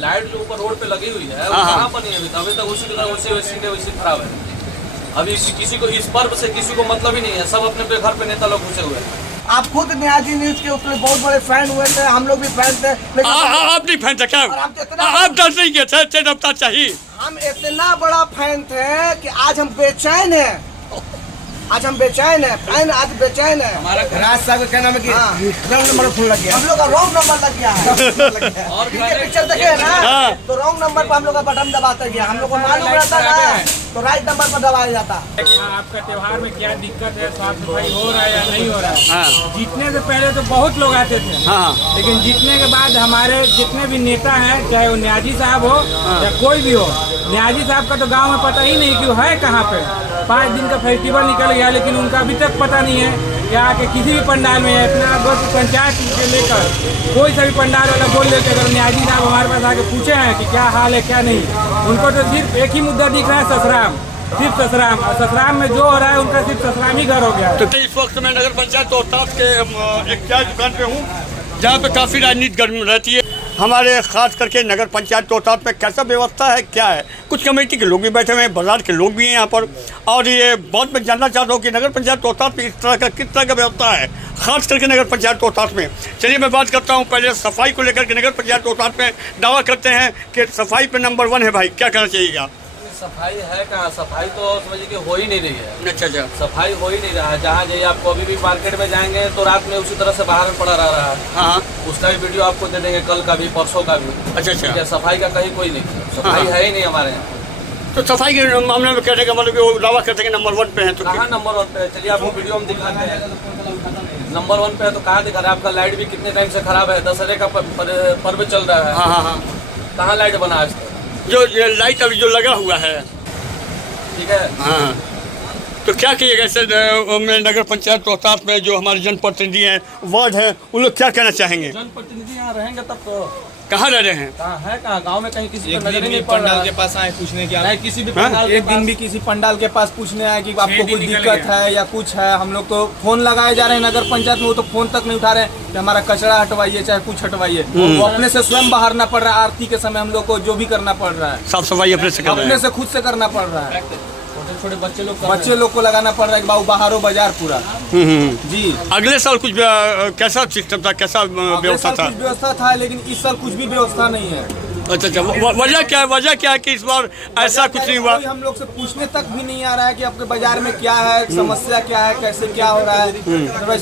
Light जो ऊपर road पे लगी हुई है वो कहाँ पर नहीं है अभी तक, उसी की तरह वैसे खराब है। अभी किसी को इस पर्व से किसी को मतलब ही नहीं है, सब अपने घर पे नेता लोग घुसे हुए हैं। आप खुद न्याजी न्यूज के उसमें बहुत बड़े फैन हुए थे, हम लोग भी फैन थे, लेकिन आप नहीं फैन थे क्या? आप डर नहीं गए थे, डरता चाहिए। हम इतना बड़ा फैन थे कि आज हम बेचैन हैं, आज हम बेचैन है, फैन आज बेचैन है। हमारा राज साहब का नाम है कि रॉन्ग नंबर फोन लग गया, हम लोग का रॉन्ग नंबर लग गया है। और पिक्चर देखे ना तो रॉन्ग नंबर पर हम लोग का बटन दबाता गया, हम लोग को मालूम रहता ना तो राइट नंबर पर दबाया जाता। आपका त्योहार में क्या दिक्कत है, साफ सफाई हो रहा है या नहीं हो रहा है? जीतने से पहले तो बहुत लोग आते थे, लेकिन जीतने के बाद हमारे जितने भी नेता हैं, चाहे वो न्याजी साहब हो या कोई भी हो, न्याजी साहब का तो गाँव में पता ही नहीं कि वो है कहाँ पे। 5 दिन का फेस्टिवल निकल गया, लेकिन उनका अभी तक पता नहीं है कि आके किसी भी पंडाल में इतना पंचायत से लेकर कोई सा भी पंडाल वाला बोल लेते, अगर न्याजी साहब हमारे पास आके पूछे हैं कि क्या हाल है क्या नहीं, उनको तो सिर्फ एक ही मुद्दा दिख रहा है, ससराम, सिर्फ ससराम। और ससराम में जो हो रहा है उनका सिर्फ ससराम ही घर हो गया है। तो इस वक्त मैं नगर पंचायत रोहतास के एक चाय दुकान पे हूँ, जहाँ पे काफ़ी राजनीति गर्म रहती है। हमारे खास करके नगर पंचायत रोहतास में कैसा व्यवस्था है, क्या है, कुछ कमेटी के लोग भी बैठे हुए हैं, बाजार के लोग भी हैं यहाँ पर, और ये बहुत मैं जानना चाहता हूँ कि नगर पंचायत रोहतास में इस तरह का किस तरह का व्यवस्था है, खास करके नगर पंचायत रोहतास में। चलिए मैं बात करता हूँ पहले सफाई को लेकर के। नगर पंचायत रोहतास में दावा करते हैं कि सफाई पे नंबर 1 है भाई, क्या कहना चाहिएगा? सफाई है कहाँ, सफाई तो समझिए कि हो ही नहीं रही है। अच्छा, सफाई हो ही नहीं रहा है। जहाँ जाइए आपको अभी भी मार्केट में जाएंगे तो रात में उसी तरह से बाहर पड़ा रह रहा है। हाँ, उसका भी वीडियो आपको दे देंगे, कल का भी, परसों का भी। अच्छा, सफाई का कहीं कोई नहीं, सफाई है ही नहीं हमारे यहाँ। तो सफाई के मामले में कहने का मतलब वो दावा करते हैं कि नंबर 1 पे है, तो कहाँ नंबर 1 पे है? चलिए आपको वीडियो हम दिखाते हैं, नंबर 1 पे है तो कहाँ दिखा रहा है? आपका लाइट भी कितने टाइम से खराब है, दशहरे का पर्व चल रहा है। हाँ, कहाँ लाइट बना आज तक? जो लाइट अभी जो लगा हुआ है, ठीक है। हाँ, तो क्या कहिएगा ऐसे नगर पंचायत रोहतास में जो हमारे जनप्रतिनिधि हैं, वार्ड हैं, उन लोग क्या कहना चाहेंगे? जनप्रतिनिधि यहाँ रहेंगे तब तो। कहाँ रह रहे हैं? कहाँ है, कहाँ गाँव में कहीं किसी एक दिन भी पंडाल के पास आए पूछने की, नहीं किसी भी पंडाल एक दिन भी किसी पंडाल के पास पूछने आए कि आपको कोई दिक्कत है या कुछ है। हम लोग तो फोन लगाए जा रहे हैं नगर पंचायत में, वो तो फोन तक नहीं उठा रहे हैं कि हमारा कचरा हटवाइए चाहे कुछ हटवाइए। वो अपने से स्वयं बहारना पड़ रहा है, आरती के समय हम लोग को जो भी करना पड़ रहा है, साफ सफाई अपने से कर रहे हैं, अपने से खुद से करना पड़ रहा है। छोटे बच्चे लोग को लगाना पड़ रहा है कि बाबू बाहरो बाजार पूरा। जी, अगले साल कुछ कैसा सिस्टम था, कैसा व्यवस्था था? कुछ व्यवस्था था, लेकिन इस साल कुछ भी व्यवस्था नहीं है। अच्छा, वजह क्या है कि इस बार ऐसा कुछ नहीं हुआ? हम लोग से पूछने तक भी नहीं आ रहा है कि आपके बाजार में क्या है, समस्या क्या है, कैसे क्या हो रहा है,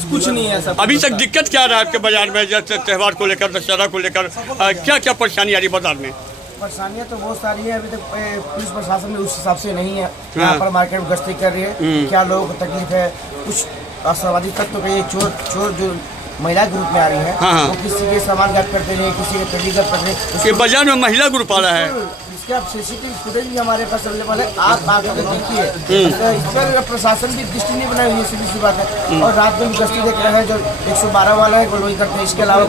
कुछ नहीं है। सब अभी तक दिक्कत क्या रहा है आपके बाजार में, जैसे त्योहार को लेकर, दशहरा को लेकर क्या क्या परेशानी आ रही है बाजार में? परेशानियाँ तो बहुत सारी है, अभी तक पुलिस प्रशासन में उस हिसाब से नहीं है, यहाँ पर मार्केट में गश्ती कर रही है। क्या लोगों को तकलीफ है, कुछ असामाजिक तत्व के चोर जो महिला ग्रुप में आ रही है, वो किसी के सामान गायब करते हैं, किसी के पेटी गायब करते हैं। ये बाजार में महिला ग्रुप आ रहा है, इसके आप सीसीटीवी फुटेज भी हमारे पास अवेलेबल है, आप आकर देखिए। इस पर प्रशासन भी दृष्टि नहीं बनाई हुई है, सीधी सी बात है। और रात में गश्ती देख रहे हैं, जो 112 वाला है वो वही करते हैं, इसके अलावा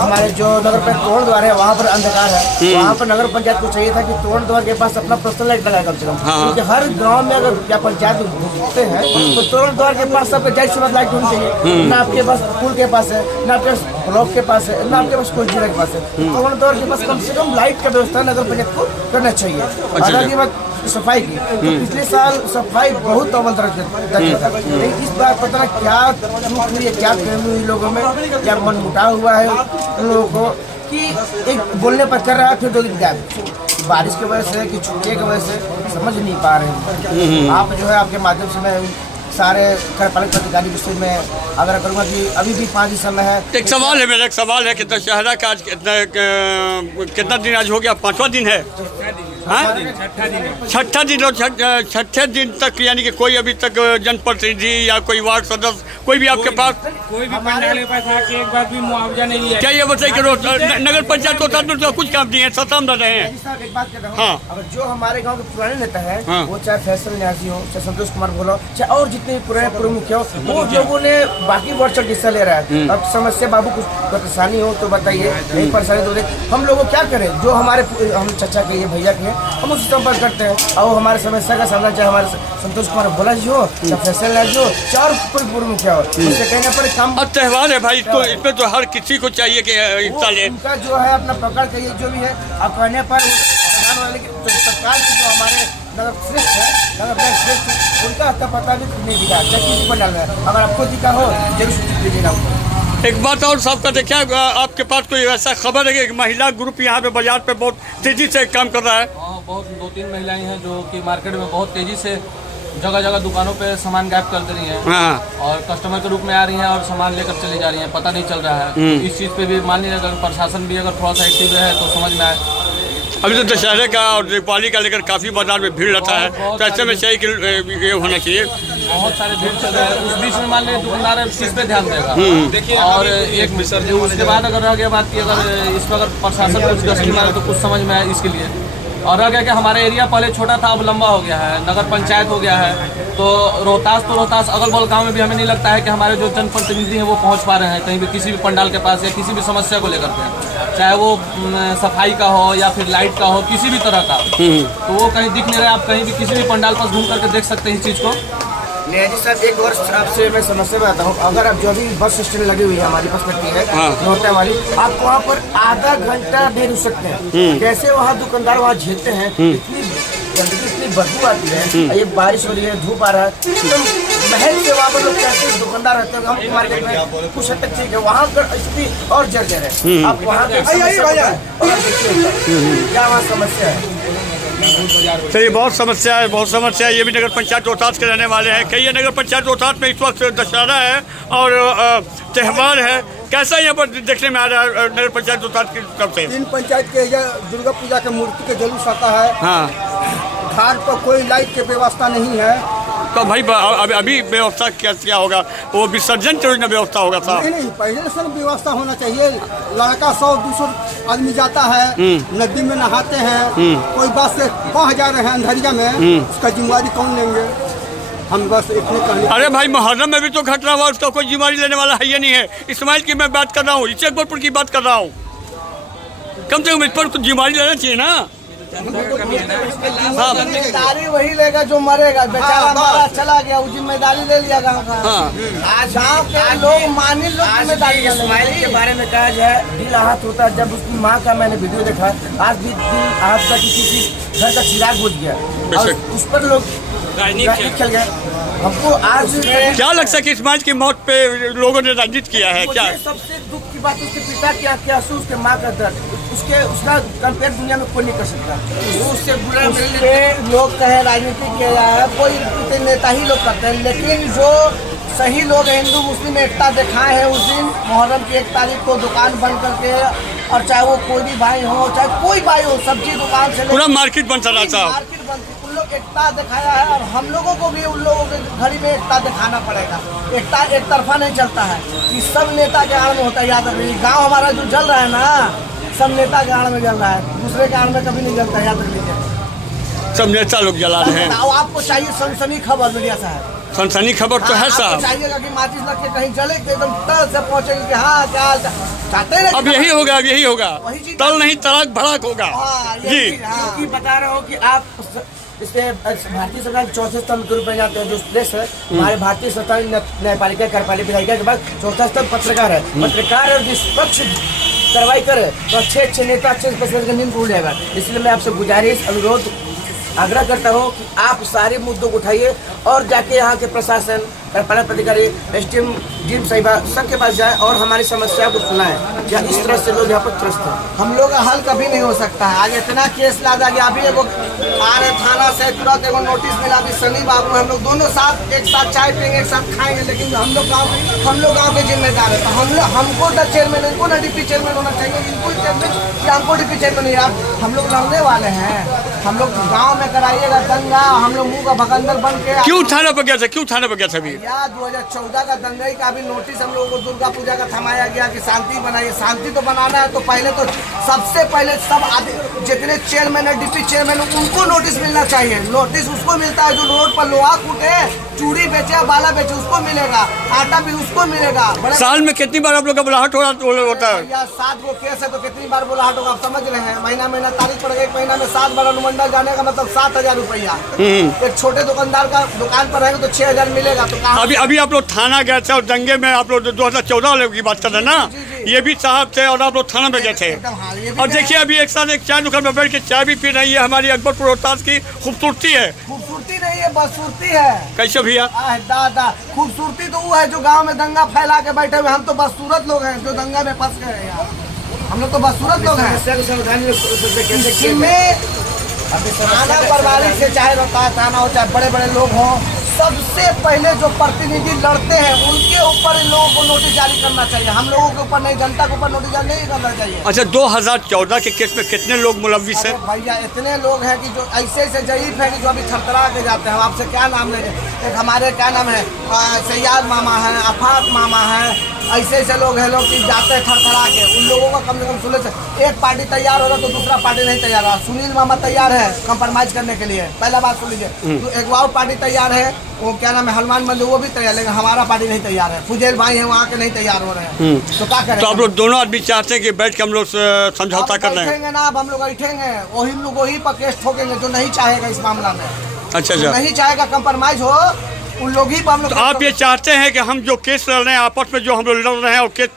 हमारे जो नगर पंचायत तोरण द्वार है वहाँ पर अंधकार है। वहाँ पर नगर पंचायत को चाहिए था कि तोरण द्वार के पास अपना पर्सनल लाइट लगाए कम से कम, क्योंकि हर गाँव में अगर या पंचायत घूमते हैं तो तोरण द्वार के पास सबके जाहिर सी बात लाइट होनी चाहिए। ना आपके पास पुल के पास है, ना आपके पास ब्लॉक के पास है, ना आपके पास कोई जिला के पास है। तोरण द्वार के पास कम से कम लाइट का व्यवस्था नगर पंचायत को करना चाहिए। हालांकि बात सफाई की, तो पिछले साल सफाई बहुत अव्वल दर्जे था, लेकिन इस बार पता नहीं क्या चूक हुई है, क्या कमी हुई लोगों में, क्या मनमुटाव हुआ है उन लोगों को कि एक बोलने पर कर रहा है, फिर 2 दिन गायब। बारिश की वजह से कि छुट्टियों की वजह से समझ नहीं पा रहे हैं। आप जो है आपके माध्यम से मैं सारे कार्यपालिक अधिकारी विषय में आग्रह करूँगा कि अभी भी 5 समय है। एक सवाल है, मेरा एक सवाल है कि दशहरा का आज कितना दिन आज हो गया? 5वां दिन है, छठा दिन। और छठे दिन तक यानी कि कोई अभी तक जनप्रतिनिधि या कोई वार्ड सदस्य कोई भी आपके पास कोई भी पंडाल के पास आके एक बार भी मुआवजा नहीं लिया? क्या ये बताइए कि नगर पंचायत को कुछ काम नहीं है, सताम रह रहे हैं? एक बात कर रहा हूँ, अगर जो हमारे गांव के पुराने नेता है, वो चाहे फैसल न्यासी हो, चाहे संतोष कुमार बोलो, चाहे और जितने भी पुराने प्रमुख हो, वो लोगों ने बाकी वर्ष हिस्सा ले रहा है। अब समस्या बाबू कुछ परेशानी हो तो बताइए, नहीं परेशानी तो हम लोगों को क्या करें? जो हमारे हम चचा के ये भैया के हम उससे संपर्क करते हैं और वो हमारे समस्या का समाधान, चाहे हमारे संतोष कुमार भोला जी हो या फैसल लाल जी हो, चार कोई पूर्व मुखिया हो, उससे कहने पर काम। अब त्यौहार है भाई, तो इसमें तो हर किसी को चाहिए कि हिस्सा ले। उनका जो है अपना पकड़ के जो भी है, अब कहने पर सरकार की जो हमारे नगर श्रेष्ठ है, नगर बैंक श्रेष्ठ है, उनका हत्या पता भी नहीं दिखा, किसी को डाल रहा है। अगर आपको दिखा हो जरूर सूचित कीजिएगा। एक बात और साहब कहते, क्या आपके पास कोई ऐसा खबर है कि महिला ग्रुप यहाँ पे बाजार पे बहुत तेजी से काम कर रहा है? हाँ, बहुत 2-3 महिलाएं हैं जो कि मार्केट में बहुत तेजी से जगह जगह दुकानों पे सामान गायब कर दे रही हैं। हाँ। और कस्टमर के रूप में आ रही हैं और सामान लेकर चली जा रही हैं, पता नहीं चल रहा है। इस चीज़ पे भी मान लीजिए अगर प्रशासन भी अगर थोड़ा सा एक्टिव है तो समझ में आए। अभी तो दशहरे का और दीपावली का लेकर काफ़ी बाजार में भीड़ रहता है, तो ऐसे में चाहिए कि ये होना चाहिए। बहुत सारे भीड़ चल रहे हैं, उस बीच में मान लीजिए दुकानदार इस चीज़ पे ध्यान देगा। देखिए और एक उसके बाद अगर रह गया बात की, अगर इस पर अगर प्रशासन कुछ दस्ती मारे तो कुछ समझ में आए इसके लिए। और रह गया कि हमारा एरिया पहले छोटा था, अब लंबा हो गया है, नगर पंचायत हो गया है, तो रोहतास अगल बगल गाँव में भी हमें नहीं लगता है कि हमारे जो जनप्रतिनिधि हैं वो पहुँच पा रहे हैं कहीं भी, किसी भी पंडाल के पास या किसी भी समस्या को लेकर के, चाहे वो सफाई का हो या फिर लाइट का हो, किसी भी तरह का, तो वो कहीं दिख नहीं रहा है। आप कहीं भी किसी भी पंडाल पर घूम करके देख सकते हैं इस चीज़ को। जी सर, एक वर्ष आपसे मैं समस्या में आता हूँ। अगर आप जो भी बस स्टैंड लगी हुई है हमारी बस पट्टी है नोटा वाली, आप वहाँ पर आधा घंटा नहीं रुक सकते हैं। कैसे वहाँ दुकानदार वहाँ झेलते हैं, इतनी गंदगी, इतनी बदबू आती है, ये बारिश हो रही है, धूप आ रहा है, एकदम महल से वहाँ पर लोग कैसे दुकानदार रहते हैं। हम मार्केट में कुछ हद तक ठीक है, वहाँ पर स्थिति और जर्जर है। आप वहाँ क्या वहाँ समस्या है? सही, बहुत समस्या है, बहुत समस्या है। ये भी नगर पंचायत रोहतास के रहने वाले हैं। कई नगर पंचायत रोहतास में इस वक्त दशहरा है और त्यौहार है, कैसा यहाँ पर देखने में आ रहा है नगर पंचायत रोहतास की तरफ से? 3 पंचायत के दुर्गा पूजा के मूर्ति के जुलूस आता है। हाँ, घाट पर कोई लाइट की व्यवस्था नहीं है। तो भाई अभी व्यवस्था क्या होगा? वो विसर्जन के ना व्यवस्था होगा साहब? नहीं, पहले से व्यवस्था होना चाहिए। लड़का 100-200 आदमी जाता है, नदी में नहाते हैं, कोई बस से पहुँच जा रहे हैं अंधरिया में, उसका जिम्मेवारी कौन लेंगे? हम बस इतने कहने। अरे भाई, मुहर्रम में भी तो घटना हुआ, उसका कोई जिम्मेवारी लेने वाला है ये नहीं है। इस्माइल की मैं बात कर रहा हूँ, शेखपुर की बात कर रहा हूँ। कम से कम इस पर तो जिम्मेवारी लेना चाहिए ना। जिम्मेदारी वही लेगा जो मरेगा, बेचारा मरा चला गया, वो जिम्मेदारी ले लिया गाँव का। आज गाँव के लोग मानी लोग जिम्मेदारी। इस्माइल के बारे में कहा जाए, दिल आहत होता है जब उसकी माँ का मैंने वीडियो देखा। आज भी दिल आहत का, किसी घर का चिराग बुझ गया और उस पर लोग राजनीति खेल गए। हमको आज क्या लगता है कि इस्माइल की मौत पे लोगों ने राजनीति किया है? क्या सबसे दुख की बात, उसके पिता की आंखें आंसू, उसके माँ का दर्द, उसका कंपेयर दुनिया में कोई नहीं कर सकता। वो उससे बुरा लोग कहे राजनीति किया है, कोई नेता ही लोग करते हैं, लेकिन जो सही लोग हिंदू मुस्लिम एकता दिखाए हैं, उस दिन मुहर्रम की 1 तारीख को दुकान बंद करके, और चाहे वो कोई भी भाई हो, चाहे कोई भाई हो, सब्जी दुकान से पूरा मार्केट बंद रहा था। मार्केट बंद, उन लोग एकता दिखाया है और हम लोगों को भी उन लोगों के घड़ी में एकता दिखाना पड़ेगा। एकता एक तरफा नहीं चलता है, कि सब नेता के आड़ में होता है। याद रखिए, गाँव हमारा जो जल रहा है ना, सब नेता के आड़ में जल रहा है, दूसरे के आड़ में कभी नहीं जलता। याद रख लीजिए, सब नेता लोग जला रहे हैं। आपको चाहिए सनसनी खबर मीडिया साहब, सनसनी खबर तो है साहब। चाहिएगा कि माचिस लग के कहीं जले एकदम तल से पहुंचेगी कि हाँ क्या चाहते हैं। अब यही होगा, अब यही होगा, तल नहीं तड़क भड़क होगा। जी, क्योंकि बता रहा हूँ कि आप इससे भारतीय सरकार 4थे स्तंभ के रूप में जाते हैं। जो प्रेस है हमारे भारतीय सरकार न्यायपालिका, कार्यपालिका, विधायिका के बाद 4था स्तंभ पत्रकार है। पत्रकार और निष्पक्ष कार्रवाई करे तो अच्छे नेता, अच्छे स्पेशलिस्ट का नींद उड़ जाएगा। इसलिए मैं आपसे गुजारिश, अनुरोध, आग्रह करता हूँ कि आप सारे मुद्दों को उठाइए और जाके यहाँ के प्रशासन, कार्यपालक अधिकारी, एसडीएम, डीएम साहिबा सबके पास जाए और हमारी समस्या को सुनाएं। या इस तरह से लोग यहाँ पर त्रस्त हैं। हम लोग का हल कभी नहीं हो सकता है। आज इतना केस लादा गया, अभी एगो आने थाना से तुरंत एगो नोटिस मिला, अभी सनी बाबू हम लोग दोनों साथ एक साथ चाय पियेंगे, एक साथ खाएंगे, लेकिन हम लोग गाँव के जिम्मेदार है। तो हमको द चेयरमैन, इनको ना डिप्टी चेयरमैन होना चाहिए, इनको चेयरमैन या हमको डिप्टी चेयरमैन नहीं। यार हम लोग लड़ने वाले हैं, हम लोग गाँव में कराइएगा दंगा, हम लोग मुँह का भगंदर बन के। क्यों थाना पर गया था? क्यों थाना पर गया था? अभी 2014 का दंगई का भी नोटिस हम लोगों को दुर्गा पूजा का थमाया गया कि शांति बनाइए। शांति तो बनाना है तो पहले तो सबसे पहले सब जितने चेयरमैन है, डिप्टी चेयरमैन, उनको नोटिस मिलना चाहिए। नोटिस उसको मिलता है जो रोड पर लोहा कूटे, चूड़ी बेचे या बाला बेचे उसको मिलेगा, आटा भी उसको मिलेगा। साल में कितनी बार आप लोग का बुलाहट होता है? या 7 गो केस है तो कितनी बार बुलाहट होगा, आप समझ रहे हैं। महीना तारीख पड़ गई, एक महीना में 7 बार अनुमंडल जाने का मतलब 7,000 रुपया। एक छोटे दुकानदार का दुकान पर रहेगा तो 6,000 मिलेगा। तो अभी आप लोग थाना गए थे और दंगे में आप लोग 2014 वाले की बात कर रहे हैं ना, ये भी साहब थे और आप लोग थाना में गए थे। और देखिए अभी एक साथ एक चाय दुकान में बैठ के चाय भी पी रही है, हमारी अकबरपुर रोहतास की खूबसूरती है। खूबसूरती नहीं है, बदसूरती है। कैसे भैया? दादा खूबसूरती तो वो है जो गांव में दंगा फैला के बैठे हुए, हम तो बदसूरत लोग हैं जो दंगा में फंस गए यार। हम लोग तो बदसूरत लोग हैं। इसमें थाना प्रभारी से चाहे रोहतास थाना हो चाहे बड़े बड़े लोग हों, सबसे पहले जो प्रतिनिधि लड़ते हैं उनके ऊपर इन लोगों को नोटिस जारी करना चाहिए। हम लोगों के ऊपर नहीं, जनता के ऊपर नोटिस जारी नहीं करना चाहिए। अच्छा 2014 के केस में कितने लोग मुलव्विस हैं? भैया इतने लोग हैं कि जो ऐसे जयीफ है कि जो अभी थरथरा के जाते हैं। आपसे क्या नाम लेंगे? एक हमारे क्या नाम है, सैयाद मामा है, आफाक मामा है, ऐसे लोग हैं लोग कि जाते हैं थरथरा के। उन लोगों का कम से कम सुने से एक पार्टी तैयार हो रहा तो दूसरा पार्टी नहीं तैयार रहा। सुनील मामा तैयार है कंप्रोमाइज करने के लिए, पहला बात सुन लीजिए। तो एक और पार्टी तैयार है, वो क्या नाम है, हनुमान मंदिर, वो भी तैयार, लेकिन हमारा पार्टी नहीं तैयार है। फुजेल भाई है वहाँ के नहीं तैयार हो रहे हैं, तो क्या करें? तो आप लोग दोनों आदमी चाहते हैं कि बैठ के हम लोग समझौता कर रहे हैं ना। अब हम लोग बैठेंगे, वही लोग वही पर केस ठोकेंगे जो नहीं चाहेगा इस मामला में। अच्छा नहीं चाहेगा कंप्रोमाइज हो, उन लोग ही पर हम लोग। तो आप ये चाहते हैं कि हम जो केस लड़ रहे हैं आपस में, जो हम लोग लड़ रहे हैं और केस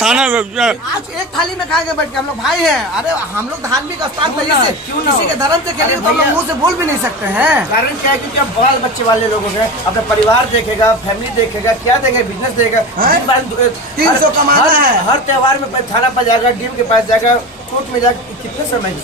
थाना आज एक थाली में खाएंगे बैठ के, हम लोग भाई हैं। अरे हम लोग धार्मिक स्थान पर किसी के धर्म से खेलेंगे तो हम लोग मुंह से बोल भी नहीं सकते हैं। कारण क्या है? क्योंकि अब बाल बच्चे वाले लोगों के अपना परिवार देखेगा, फैमिली देखेगा, क्या देखेगा, बिजनेस देखेगा। 300 कमाना है। हर त्योहार में थाना पर जाएगा, डीएम के पास जाएगा, कोर्ट में जाएगा। कितने समय,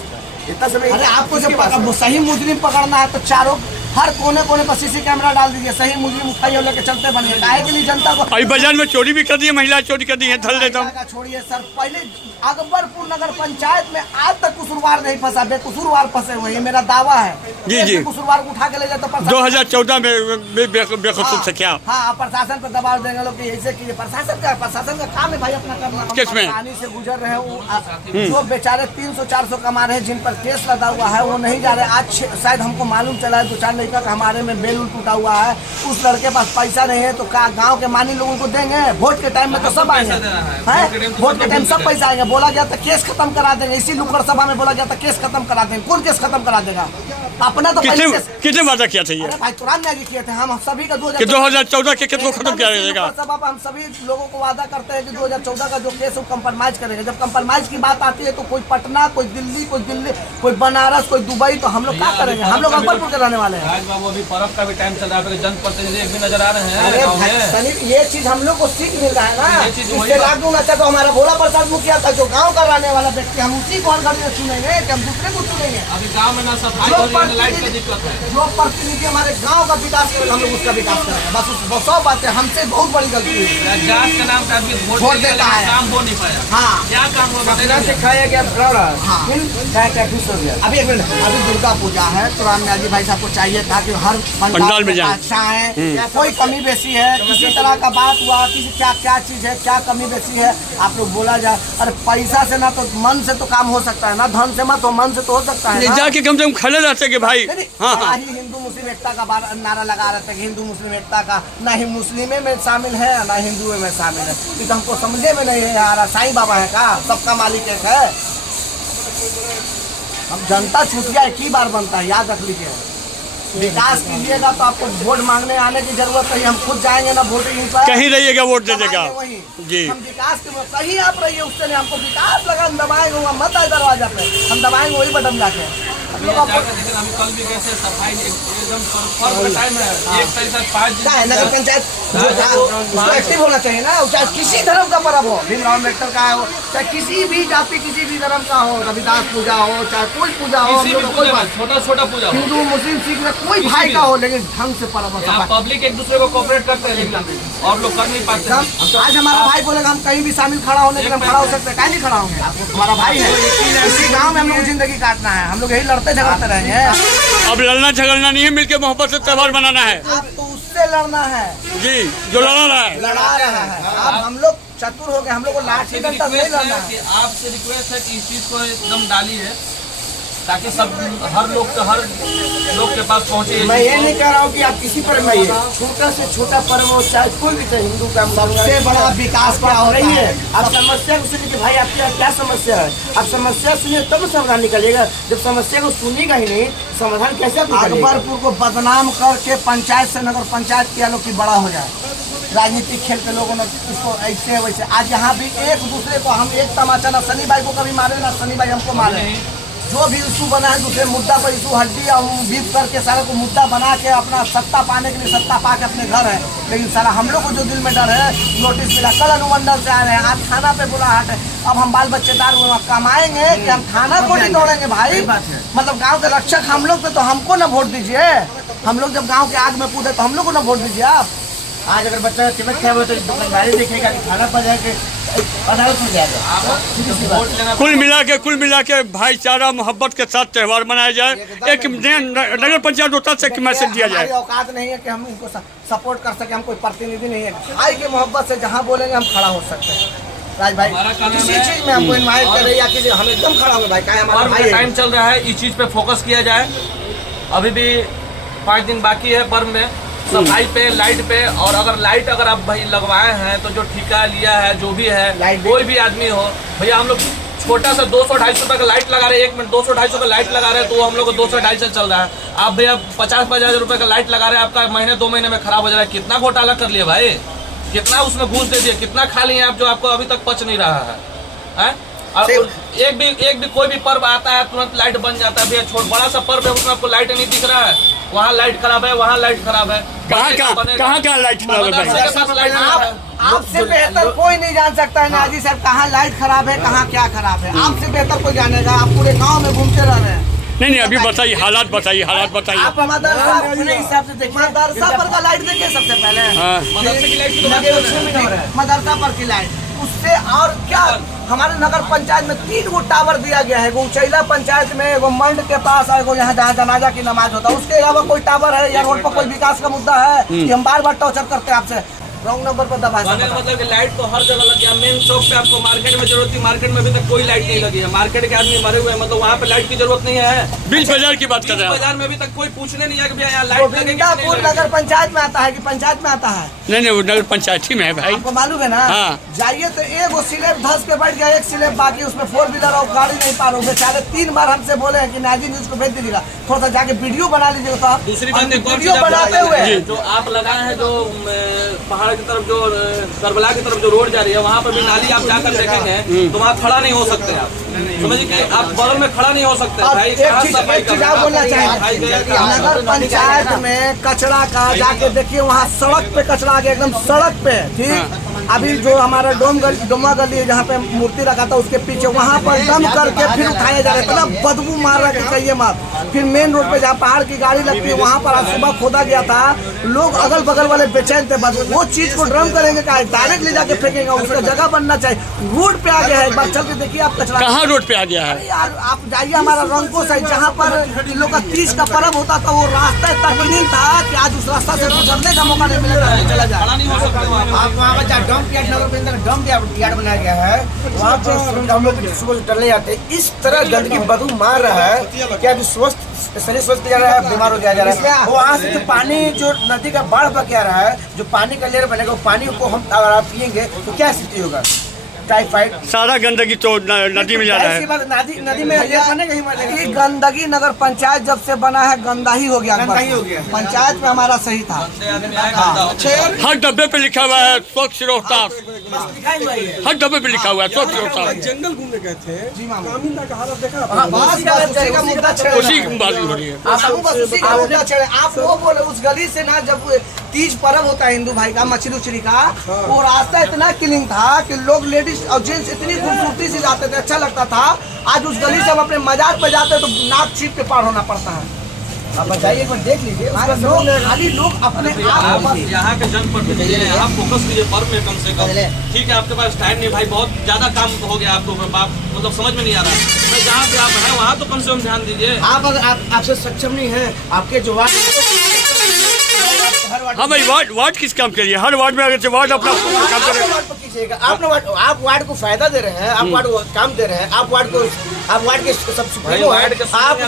इतना समय? अरे आपको जब सही मुजरिम पकड़ना है तो चारों हर कोने पर सीसी कैमरा डाल दीजिए। सही मुजरिम उठाइए लेके चलते बनिए। काहे के लिए जनता को? अभी बाजार में चोरी भी कर दी है, महिला चोरी कर दी है, धर लेता हूँ। छोड़िए सर, पहले अकबरपुर नगर पंचायत में आज तक कसूरवार नहीं फंसा, बेकसूरवार फंसे हुए, ये मेरा दावा है। जी कसूरवार को उठा के ले जाते। 2014 में बेकसूर से क्या? हाँ, प्रशासन पर दबाव देंगे लोग कि ऐसे कीजिए। प्रशासन का काम है भाई अपना करना। किसमें? पानी से गुजर रहे हैं जो बेचारे 300-400 कमा रहे हैं, जिन पर केस लगा हुआ है, वो नहीं जा रहे। आज शायद हमको मालूम चला है 2-4 लड़का का हमारे में बेल टूटा हुआ है, उस लड़के पास पैसा नहीं है तो क्या गांव के मानी लोगों को देंगे? वोट के टाइम में तो सब आएंगे, वोट के टाइम सब पैसा आएंगे। बोला गया था केस खत्म करा देंगे, इसी लुकड़ सभा में बोला गया था केस खत्म करा देंगे। कौन केस खत्म करा देगा? अपना तो कितने वादा किया था ये? भाई तुरंत नहीं किए थे हम सभी का 2014 के केस को खत्म किया जाएगा। हम सभी लोगों को वादा करते हैं कि 2014 का जो केस है कंप्रोमाइज करेंगे। जब कंप्रोमाइज की बात आती है तो कोई पटना, कोई दिल्ली, कोई बनारस, कोई दुबई, तो हम लोग क्या करेंगे? हम लोग अकबरपुर के रहने वाले हैं। अभी पर्व का भी टाइम चल रहा है, जनप्रतिनिधि एक भी नजर आ रहे हैं। ये चीज हम लोग को सीख मिल रहा है ना। इससे लागू ना तो हमारा भोला प्रसाद मुखिया था जो गांव का रहने वाला व्यक्ति, हम उसी को चुनेंगे कि हम दूसरे को चुनेंगे? अभी गांव में ना सफाई हो रही है, लाइट की दिक्कत है। जो प्रतिनिधि हमारे गांव का विकास करेगा हम लोग उसका विकास करेंगे। बस 100 बातें हमसे बहुत बड़ी गलती हुई। जात के नाम पे आदमी वोट देता है, काम हो नहीं पाया। हाँ, क्या काम होगा? सिखाया गया अभी एक मिनट, अभी दुर्गा पूजा है तो रामनाथ जी भाई साहब को चाहिए था कि हर पंडाल में जाए। अच्छा है, कोई कमी बेसी है, किसी तरह का बात हुआ, किसी क्या चीज है, क्या कमी बेसी है, आप लोग बोला जाए। अरे पैसा से ना तो मन से तो काम हो सकता है ना, धन से मत तो मन से तो हो सकता है। जाके कम से कम खड़े रहते कि भाई हाँ। हिंदू मुस्लिम एकता का नारा लगा रहे थे कि हिंदू मुस्लिम एकता का, ना ही मुस्लिम में शामिल है ना हिंदू में शामिल है। ये तो हमको समझे में नहीं है यार। साईं बाबा है का सबका मालिक एक है? हम जनता छूटिया एक ही बार बनता है, याद रख लीजिए। विकास कीजिएगा तो आपको वोट मांगने आने की जरूरत नहीं, हम खुद जाएंगे ना वोटिंग पर, कहीं रहिएगा वोट दे देगा जी। हम विकास के कहीं आप रहिए, उससे नहीं हमको विकास लगा, हम दबाएंगे मत आए दरवाजा पे, हम दबाएंगे वही बटन जाके। कल भी कैसे सफाई एकदम टाइम है, एक तारीख तक 5 दिन नगर पंचायत उसको एक्टिव होना चाहिए ना। चाहे किसी धर्म का पर्व हो, भीमराव अम्बेडकर का हो, चाहे किसी भी जाति किसी भी धर्म का हो, रविदास पूजा हो, चाहे कोई पूजा हो, कोई छोटा पूजा, हिंदू मुस्लिम सिख में कोई भाई का हो, लेकिन ढंग से पर्व हो। पब्लिक एक दूसरे को कोऑपरेट करते हैं, लेकिन और लोग कर नहीं पाते। आज हमारा भाई बोलेगा हम कहीं भी शामिल खड़ा होने के लिए हम खड़ा हो सकते हैं, कहीं नहीं खड़ा होंगे। हमारा भाई है, इसी गाँव में हम लोग जिंदगी काटना है, हम लोग यही लड़ते झगड़ते रहेंगे। अब लड़ना झगड़ना नहीं है, मिलकर मोहब्बत से त्योहार मनाना है। आपको उससे लड़ना है जी, जो लड़ा रहा है लड़ा रहा है। अब हम लोग चतुर हो गए, हम लोग को लाठी डंडा नहीं लड़ना है। आपसे रिक्वेस्ट है कि इस चीज को एकदम डालिए ताकि सब हर लोग के पास पहुँचे। मैं ये नहीं कह रहा हूँ कि आप किसी पर मैं छोटा से छोटा पर्व हो, चाहे कोई भी, चाहे हिंदू का सबसे बड़ा विकास क्या हो रही है। आप समस्या को सुनिए कि भाई आपकी क्या समस्या है, आप समस्या सुनिए तब समाधान निकलेगा। जब समस्या को सुनिएगा ही नहीं, समाधान कैसे अकबरपुर को बदनाम करके पंचायत से नगर पंचायत किया लोग की बड़ा हो जाए। राजनीतिक खेल के लोगों ने इसको ऐसे वैसे, आज यहाँ भी एक दूसरे को हम एक तमाचा, ना सनी भाई को कभी मारे ना सनी भाई हमको मारे। जो भी इशू बना है दूसरे मुद्दा पर इशू हड्डी और बीफ करके सारा को मुद्दा बना के अपना सत्ता पाने के लिए सत्ता पा के अपने घर है। लेकिन सारा हम लोग को जो दिल में डर है, नोटिस मिला कल अनुमंडल से आ रहे हैं, आज थाना पे बुलाहट है। अब हम बाल बच्चेदार कमाएंगे कि हम थाना को नहीं दौड़ेंगे भाई। मतलब गाँव के रक्षक हम लोग थे तो हमको ना वोट दीजिए। हम लोग जब गाँव के आग में कूदे तो हम लोग को ना वोट दीजिए आप। आज अगर बच्चा टिकट खा हुआ तो दुकानदारी देखेगा कि खाना पर जाके अदालत में जाएगा। कुल मिला के भाईचारा मोहब्बत के साथ त्यौहार मनाया जाए। एक नगर पंचायत होता से मैसेज दिया जाए। औकात नहीं है कि हम इनको सपोर्ट कर सके, हम कोई प्रतिनिधि नहीं है। भाई के मोहब्बत से जहाँ बोलेंगे हम खड़ा हो सकते हैं। राज भाई किसी चीज में हमको इन्वाइट कर रही है, किसी हम एकदम खड़ा होंगे भाई। क्या हमारा भाई टाइम चल रहा है, इस चीज पे फोकस किया जाए। अभी भी 5 दिन बाकी है पर्व में, सफाई पे, लाइट पे। और अगर लाइट अगर आप भाई लगवाए हैं तो जो ठेका लिया है, जो भी है, कोई भी आदमी हो भैया, हम लोग छोटा सा 200-250 रुपये का लाइट लगा रहे हैं। 1 मिनट 200-250 का लाइट लगा रहे हैं तो हम लोग को 200-250 चल रहा है। आप भैया 50-50 रुपये का लाइट लगा रहे हैं, आपका महीने 2 महीने में खराब हो जा रहा है। कितना घोटाला कर लिए भाई, कितना उसमें घूस दे दिए, कितना खा लिए आप जो आपको अभी तक पच नहीं रहा है। और एक भी कोई भी पर्व आता है तुरंत लाइट बन जाता है। भैया बड़ा सा पर्व है उसमें आपको लाइट नहीं दिख रहा है, वहाँ लाइट खराब है, वहाँ लाइट खराब है। कहाँ लाइट खराब है? आपसे बेहतर कोई नहीं जान सकता है नाजी साहब कहाँ लाइट खराब है, कहाँ क्या खराब है। आपसे बेहतर कोई जानेगा। आप पूरे गांव में घूमते रह रहे हैं। नहीं अभी बताइए, हालात बताइए। आप मदरसा अपने हिसाब से देखिए, मदरसा पर का लाइट देखिए सबसे पहले। मदरसा पर की लाइट, उससे और क्या हमारे नगर पंचायत में 3 गो टावर दिया गया है। उचैला पंचायत में एगो मंड के पास है, एगो यहाँ जहाँ जनाजा की नमाज होता है। उसके अलावा कोई टावर है या रोड पर कोई विकास का मुद्दा है कि हम बार बार टॉर्चर करते हैं आपसे। रॉन्ग नंबर पर दबा। मतलब कि लाइट तो हर जगह लगी है। मेन चौक पे आपको मार्केट में जरूरत थी, मार्केट में अभी तक कोई लाइट नहीं लगी है। मार्केट के आदमी मरे हुए हैं, मतलब वहाँ पे लाइट की जरूरत नहीं है। बीच बाजार की बात कर रहे हैं। बाजार में अभी तक कोई पूछने नहीं है कि भैया यहाँ लाइट लगेगी। नगर पंचायत में आता है कि पंचायत में आता है? नहीं वो नगर पंचायत ही में है भाई। आपको मालूम है ना? जाइए तो एक स्लेब धस के बैठ गया, एक स्लेब बाकी, उसमें 4 व्हीलर और गाड़ी नहीं पार हो। बेचारे 3 बार हमसे बोले हैं कि नाजी न्यूज को भेज दीजिएगा, थोड़ा सा जाके वीडियो बना लीजिएगा साहब। दूसरी बात वीडियो बनाते हुए जो आप लगाए हैं, जो पहाड़ की तरफ, जो करबला की तरफ जो रोड जा रही है, वहाँ पर भी नाली आप जाकर देखेंगे तो वहाँ खड़ा नहीं हो सकते। आप समझिए कि आप बगल में खड़ा नहीं हो सकते। एक चीज आप बोलना चाहेंगे, नगर पंचायत में कचरा का जाके देखिए, वहाँ सड़क पे कचरा आ गया, एकदम सड़क पे। ठीक, अभी जो हमारा डोमा गली है जहाँ पे मूर्ति रखा था, उसके पीछे वहाँ पर दम करके फिर उठाया जा रहा है। इतना बदबू मार रहा है कि कहिए मत। फिर मेन रोड पे जहाँ पहाड़ की गाड़ी लगती है, वहाँ पर आज सुबह खोदा गया था। लोग अगल बगल वाले बेचैन थे, बस वो चीज को ड्रम करेंगे का डायरेक्ट ले जाके फेंकेंगे। उसका जगह बनना चाहिए। रोड पे आ गया है, एक बार चल के देखिए आप कचरा कहाँ रोड पे आ गया है। यार आप जाइए हमारा रंगो साइड, जहाँ पर इन लोग का तीज का पर्व होता था, वो रास्ता इतना क्लीन था कि आज उस रास्ता से गुजरने का मौका नहीं मिलेगा। चला जाए आप वहाँ पर डंप यार्ड, नगर के अंदर डंप यार्ड बनाया गया है, वहाँ पर हम लोग सुबह टहलने जाते हैं। इस तरह गंदगी बदबू मार रहा है कि अभी शरीर स्वस्थ किया जा रहा है, बीमार हो जा रहा है। वहाँ से जो पानी, जो नदी का बाढ़ पर क्या रहा है, जो पानी का लेयर बनेगा, वो पानी को हम अगर आप पियेंगे तो क्या स्थिति होगा? टाइफाइड, सारा गंदगी तो नदी में जा रहा है। नदी में ये गंदगी नगर पंचायत जब से बना है गंदा ही हो गया। पंचायत में हमारा सही था। हर डब्बे पे लिखा हुआ है स्वच्छ रोहतास, हर डब्बे पे लिखा हुआ है स्वच्छ रोहतास। जंगल घूमने गए थे, कामिंदा का हालत देखा, उसी की बात हो रही है। आप वो बोले उस गली से ना, जब तीज पर्व होता है हिंदू भाई का, मछली उछली का, वो रास्ता इतना क्लीन था कि लोग लेडीज और जेंट्स इतनी खूबसूरती से जाते थे, अच्छा लगता था। आज उस गली से हम अपने मजार पे जाते हैं तो नाक छीप के पार होना पड़ता है। आप बताइए, एक बार देख लीजिए। खाली लोग अपने आप यहाँ के जनप्रतिनिधि हैं, आप फोकस कीजिए पर्व में कम से कम। ठीक है, आपके पास टाइम नहीं भाई, बहुत ज्यादा काम हो गया आपको, मतलब समझ में नहीं आ रहा है। मैं जहाँ पे आप हैं वहाँ तो कम से कम ध्यान दीजिए। आप अगर आपसे सक्षम नहीं है, आपके जो वार्ड हाँ भाई, वार्ड किस काम के लिए? हर वार्ड में अगर वार्ड अपना काम करेगा। आप वार्ड को फायदा दे रहे हैं, आप वार्ड को काम दे रहे हैं, आप वार्ड के सब सुप्रीमो हैं, आप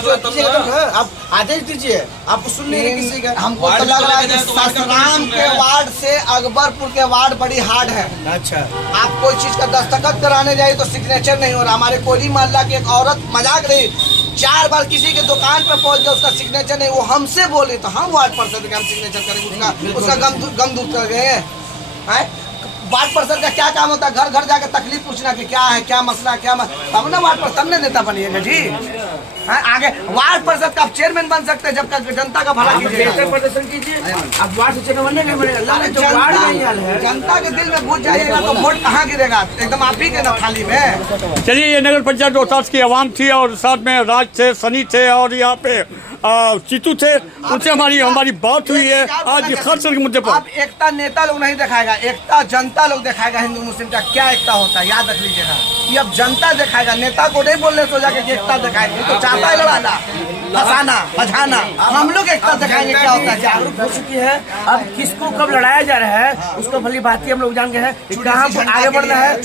आप आदेश दीजिए, आप सुन नहीं रहे किसी का। हमको तो लग रहा है कि सासाराम के वार्ड से अकबरपुर के वार्ड बड़ी हार्ड है। अच्छा, आप कोई चीज का दस्तखत कराने जाए तो सिग्नेचर नहीं हो रहा। हमारे कोली मोहल्ला की एक औरत मजाक रही, 4 बार किसी की दुकान पर पहुंच गया, उसका सिग्नेचर नहीं, वो हमसे बोले तो हम वार्ड पार्षद का हम सिग्नेचर करेंगे, उसका गम दूर कर गए हैं। वार्ड पार्षद का क्या काम होता है? घर घर जाकर तकलीफ पूछना कि क्या है, क्या मसला, तब ना वार्ड पार्षद ने नेता बनिएगा जी। आगे वार्ड पार्षद का आप चेयरमैन बन सकते हैं जब तक जनता का भला कीजिए, प्रदर्शन कीजिए। आप वार्ड से चेयरमैन बनने नहीं बनेगा, जनता के दिल में घुस जाइएगा तो वोट कहाँ गिरेगा? एकदम आप ही के ना थाली में। चलिए, ये नगर पंचायत रोहतास की आवाम थी और साथ में राज थे, सनी थे और यहाँ पे चितू थे, उनसे हमारी बात हुई है आज खास के मुद्दे पर। अब एकता नेता लोग नहीं दिखाएगा, एकता जनता लोग दिखाएगा। हिंदू मुस्लिम का क्या एकता होता है याद रख लीजिएगा, ये अब जनता दिखाएगा। नेता को नहीं बोलने तो जाके एकता दिखाएंगे, तो चाहता है लड़ाना, फंसाना, बचाना। हम लोग एकता दिखाएंगे क्या होता है। जागरूक हो चुकी है, अब किसको कब लड़ाया जा रहा है उसको भली बात ही हम लोग जान गए हैं, कहाँ आगे बढ़ना है,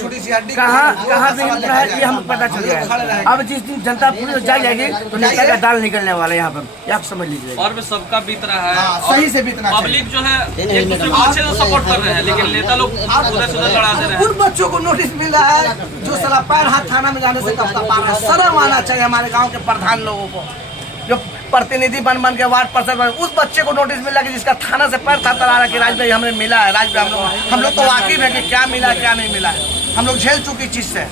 कहाँ नहीं बढ़ना है, ये हमें पता चल गया है। अब जिस दिन जनता पूरी जाएगी तो नेता का दाल निकलने वाला है यहाँ पर, आप समझ लीजिए। और भी सबका बीत रहा है, सही से बीतना चाहिए। पब्लिक जो है एक दूसरे को अच्छे से सपोर्ट कर रहे हैं, लेकिन नेता लोग उधर से उधर लड़ा दे रहे हैं। उन बच्चों को नोटिस मिल रहा है जो साला पैर हाथ थाना में जाने से कब पा रहा है। शर्म आना चाहिए हमारे गांव के प्रधान लोगों को, जो प्रतिनिधि बन के वार्ड पार्षद बन, उस बच्चे को नोटिस मिला कि जिसका थाना से पैर था रहा कि राज भाई हमें मिला है। राज भाई हम लोग तो वाकिफ है कि क्या मिला क्या नहीं मिला है, हम लोग झेल चुकी चीज से।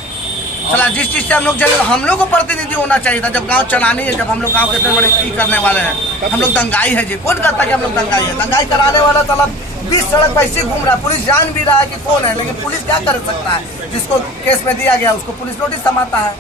चला जिस चीज से हम लोग झेल, हम लोग को प्रतिनिधि होना चाहिए था जब गांव चलानी है, जब हम लोग गांव के इतने बड़े की करने वाले हैं। हम लोग दंगाई है जी, कौन कहता कि हम लोग दंगाई है? दंगाई कराने वाला साला 20 सड़क वैसे घूम रहा है, पुलिस जान भी रहा है कि कौन है, लेकिन पुलिस क्या कर सकता है? जिसको केस में दिया गया उसको पुलिस नोटिस थमाता है।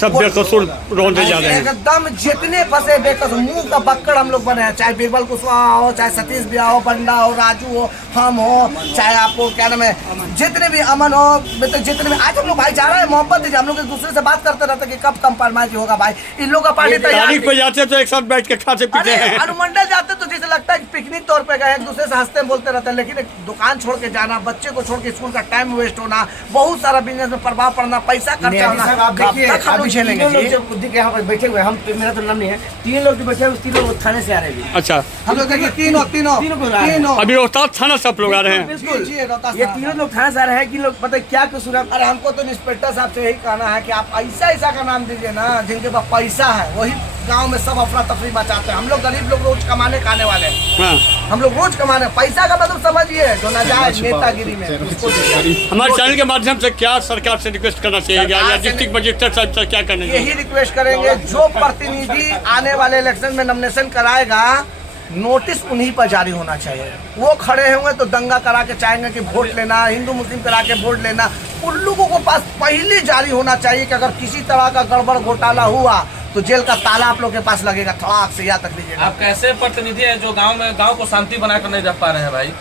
सब बेकसूर रोंदे जा रहे हैं एकदम। जितने फंसे बेकसूर मुंह का बक्कड़ हम लोग बने हैं, चाहे बीरबल कुशवाहा हो, चाहे सतीश बिया हो, बंडा हो, राजू हो, हम हो, चाहे आपको क्या नाम है, जितने भी अमन हो, जितने भी आज हम लोग भाईचारा है, मोहब्बत है, हम लोग एक दूसरे से बात करते रहते कि कब कंप्रोमाइज होगा भाई। इन लोगों का पार्टी तारीख पे जाते तो एक साथ बैठ के खाते पीते हैं, अनुमंडल जाते तो जैसे लगता है कि पिकनिक तौर पे गए, एक दूसरे से हंसते बोलते रहते हैं। लेकिन एक दुकान छोड़ के जाना, बच्चे को छोड़ के स्कूल का टाइम वेस्ट होना, बहुत सारा बिजनेस में प्रभाव पड़ना, पैसा खर्चा होना, बुद्धि के यहाँ पर बैठे हुए हम, मेरा तो नाम नहीं है, 3 लोग जो बैठे हुए 3 लोग थाने से आ रहे हैं। अच्छा, हम लोग देखिए तीनों अभी रोहतास थाना से आप लोग आ रहे हैं। बिल्कुल ये 3 लोग थाने से आ रहे हैं कि लोग पता है क्या कसूर है। अरे हमको तो इंस्पेक्टर साहब से यही कहना है कि आप ऐसा का नाम दीजिए ना जिनके पास पैसा है, वही गांव में सब अफरा तफरी मचाते हैं। हम लोग गरीब लोग रोज कमाने का आने वाले हैं, हम लोग रोज कमाने, पैसा का मतलब समझिए जो नाजायज नेतागिरी में। हमारे चैनल के माध्यम से क्या सरकार से रिक्वेस्ट करना चाहिए या डिस्ट्रिक्ट मजिस्ट्रेट साहब से क्या करना चाहिए? यही रिक्वेस्ट करेंगे, जो प्रतिनिधि आने वाले इलेक्शन में नॉमिनेशन कराएगा नोटिस उन्हीं पर जारी होना चाहिए। वो खड़े होंगे तो दंगा करा के चाहेंगे कि वोट लेना, हिंदू मुस्लिम करा के वोट लेना, उन लोगों को पास पहले जारी होना चाहिए कि अगर किसी तरह का गड़बड़ घोटाला हुआ तो जेल का ताला आप लोग के पास लगेगा, थड़ाक से याद रख लीजिएगा। आप कैसे प्रतिनिधि हैं जो गांव को शांति बनाकर नहीं रख पा रहे हैं भाई?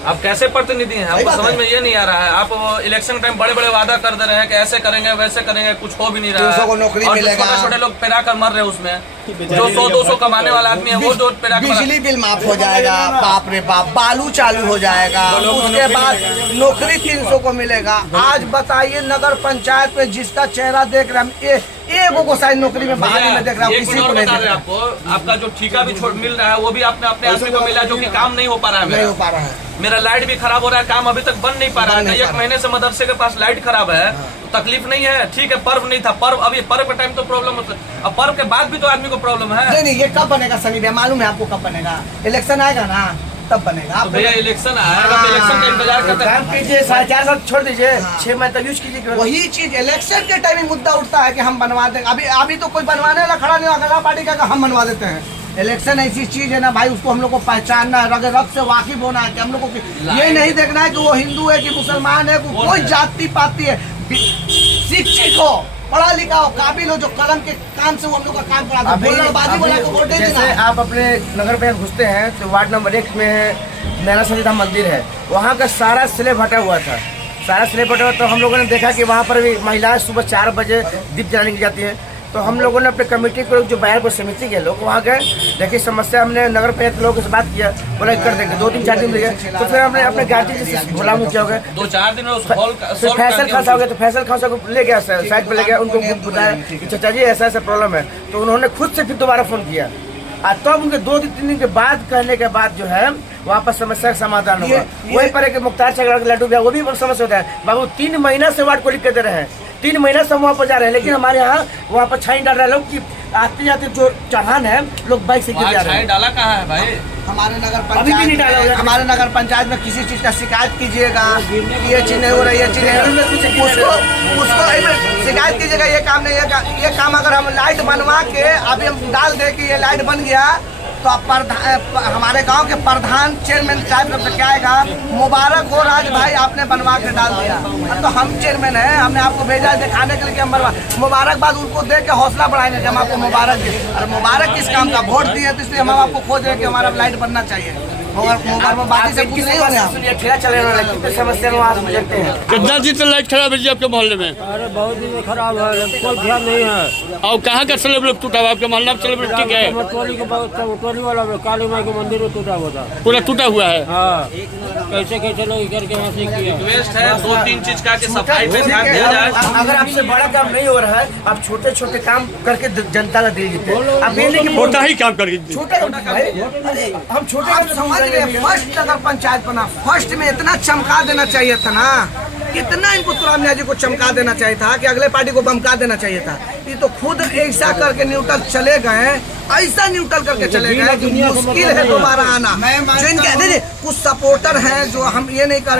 आप कैसे प्रतिनिधि हैं? हमको समझ में ये नहीं आ रहा है। आप इलेक्शन टाइम बड़े बड़े वादा कर दे रहे हैं कि ऐसे करेंगे वैसे करेंगे, कुछ हो भी नहीं रहा है। नौकरी और मिलेगा, छोटे छोटे लोग पेरा कर मर रहे हैं उसमें, जो 100-200 कमाने वाला आदमी है वो जो पेरा कर, बिजली बिल माफ हो जाएगा, बाप रे बाप, बालू चालू हो जाएगा, उसके बाद नौकरी 300 को मिलेगा। आज बताइए नगर पंचायत में जिसका चेहरा देख रहे हैं, एगो को शायद नौकरी में बहाली में देख रहा हूँ, किसी को नहीं देख रहा। आपको आपका जो ठेका भी मिल रहा है वो भी आपने अपने आदमी को मिला जो कि काम नहीं हो पा रहा है। नहीं हो पा रहा है, मेरा लाइट भी खराब हो रहा है, काम अभी तक बन नहीं पा रहा है। 1 महीने से मदरसे के पास लाइट खराब है, तो तकलीफ नहीं है, ठीक है। पर्व नहीं था, पर्व अभी पर्व के टाइम तो प्रॉब्लम होता है, अब पर्व के बाद भी तो आदमी को प्रॉब्लम है। नहीं, ये कब बनेगा सनी भैया? मालूम है आपको कब बनेगा? इलेक्शन आएगा ना तब बनेगा। तो भैया इलेक्शन आएगा तो इलेक्शन का इंतजार करते हैं। काम कीजिए, 4.5 साल छोड़ दीजिए, 6 महीने तक यूज कीजिए। वही चीज इलेक्शन के टाइम में मुद्दा उठता है कि हम बनवा देंगे। अभी तो कोई बनवाने वाला खड़ा नहीं होगा, पार्टी का हम बनवा देते हैं। इलेक्शन ऐसी चीज है ना भाई, उसको हम लोग को पहचानना है, रग रग से वाकिफ होना है कि हम लोग को ये नहीं देखना है कि वो हिंदू है कि मुसलमान है, कोई जाति पाति है। शिक्षित हो, पढ़ा लिखा हो, काबिल हो, जो कलम के काम से वो हम लोग का काम करा दो। जैसे आप अपने नगर में घुसते हैं तो वार्ड नंबर 1 में नैना सतीता मंदिर है, वहाँ का सारा स्लेब हटा हुआ था, सारा स्लेब हटा हुआ। तो हम लोगों ने देखा कि वहाँ पर भी महिलाएं सुबह 4 बजे दीप जलाने की जाती हैं, तो हम लोगों ने अपने कमेटी को जो बयानपुर समिति के लोग वहाँ गए, देखिए समस्या हमने नगर पंचायत के लोगों से बात किया, बोला कर देंगे, 2-3-4 दिन लगे। तो फिर हमने अपने गार्जियन से भोला मुखिया हो गए, 2-4 दिन में फिर फैसल खासा हो गया, तो फैसल खासा को ले गया साइड पे ले गया, उनको बताया कि चाचा जी ऐसा ऐसा प्रॉब्लम है। तो उन्होंने खुद से फिर दोबारा फ़ोन किया और तब उनके 2-3 दिन के बाद कहने के बाद जो है वहाँ पर समस्या का समाधान हुआ। वही पर एक मुख्तार छगड़ा लड्डू भैया, वो भी बहुत समस्या होता है बाबू, 3 महीना से वार्ड को लिख के दे रहे हैं, 3 महीना से हम वहाँ पर जा रहे हैं, लेकिन हमारे यहाँ वहाँ पर छाई डाल रहे हैं लोग कि आते जाते जो चढ़ान है लोग बाइक से गिर जा रहे हैं। डाला कहाँ है भाई? हमारे नगर पंचायत, हमारे नगर पंचायत में किसी चीज़ का शिकायत कीजिएगा, ये चीज़ नहीं हो रही है, चीज़ नहीं हो रही, उसको शिकायत कीजिएगा, ये काम नहीं है। ये काम अगर हम लाइट बनवा के अभी हम डाल दे कि ये लाइट बन गया, तो हमारे गांव के प्रधान चेयरमैन साहब तरफ से क्या आएगा, मुबारक हो राज भाई आपने बनवा के डाल दिया। तो हम चेयरमैन हैं, हमने आपको भेजा दिखाने के लिए कि हम बनवा, मुबारकबाद उनको दे के हौसला बढ़ाएंगे कि हम आपको मुबारक दें। और मुबारक किस काम का, वोट दिए, तो इसलिए हम आपको खोज रहे हैं कि हमारा लाइट बनना चाहिए। कितना दिन से लाइट खराब है जी आपके मोहल्ले में? अरे बहुत दिन खराब है, कोई ध्यान नहीं है। और कहाँ का सेलिब्रेट टूटा हुआ आपके मोहल्ला में? सेलिब्रेट ठीक है, टोली वाला काली माई के मंदिर में टूटा हुआ था, पूरा टूटा हुआ है। हाँ, कैसे लोग करके वहाँ से किया। रिक्वेस्ट है 2-3 चीज का कि सफाई पे ध्यान दिया जाए। अगर आपसे बड़ा काम नहीं हो रहा है, आप छोटे छोटे काम करके जनता का दे देते हैं। अब ये नहीं कि छोटा ही काम करके छोटा काम, हम छोटे समझ रहे हैं। फर्स्ट नगर पंचायत बना, फर्स्ट में इतना चमका देना चाहिए था ना, इतना इनको तुराम जी को चमका देना चाहिए था कि अगले पार्टी को बमका देना चाहिए था। ये तो खुद ऐसा करके न्यूट्रल चले गए, ऐसा न्यूट्रल करके चले गए कि मुश्किल है दोबारा आना। जो इनके कुछ सपोर्टर हैं जो हम ये नहीं कर